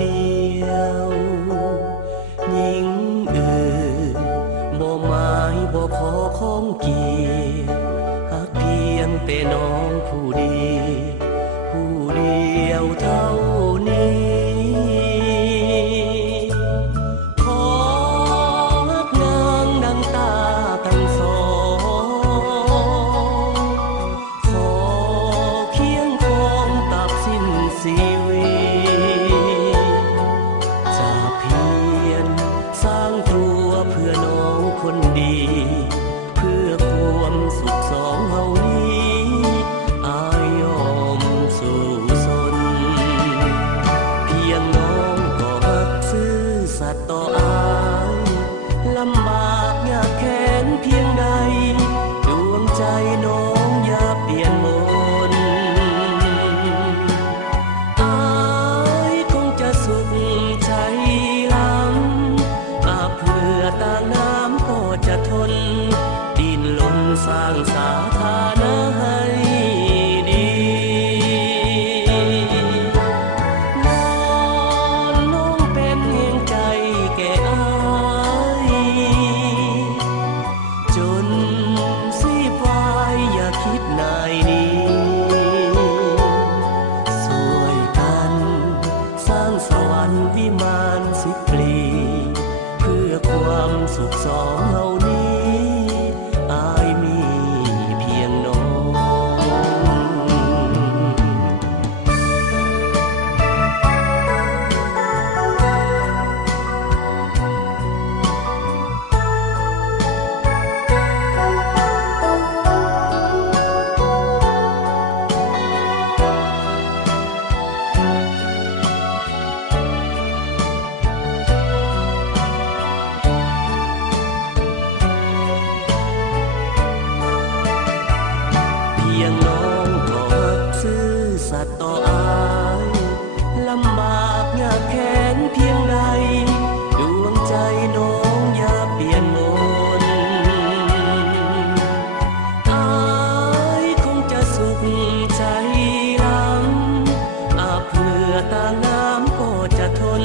เดียวหญิงอื่นบ่หมายบ่ขอของเกียรติหากเพียงแต่น้องผู้เดียวเท่านี้ขอรักนางดังตาทั้งสองขอเคียงคองตับสิ้นชีวิตจะเพียรสร้างตัวเพื่อน้องคนดีเพื่อความสุขสองเฮานี้อายยอมสู่สนเพียงน้องก็รักซื่อสัตย์ต่ออายลำบากยากแค้นเพียงใดดวงใจน้องอย่าเปลี่ยนมนอายคงจะสุขใจล้ำเพื่อต่างน้ำก็จะทนดิ้นรนสร้างสาธานะให้ดีน้องเป็นเพียงใจแก่อายจนสิพายอย่าคิดนายนี้สวยกันสร้างสวรรค์วิมานสิปลีเพื่อความสุขสองเฮานี้อายมีเพียงน้องเพียงน้องก็รักซื่อสัตย์ต่ออายลำบากยากแค้นเพียงใดดวงใจน้องอย่าเปลี่ยนมนอายคงจะสุขใจล้ำเพื่อต่างน้ำก็จะทน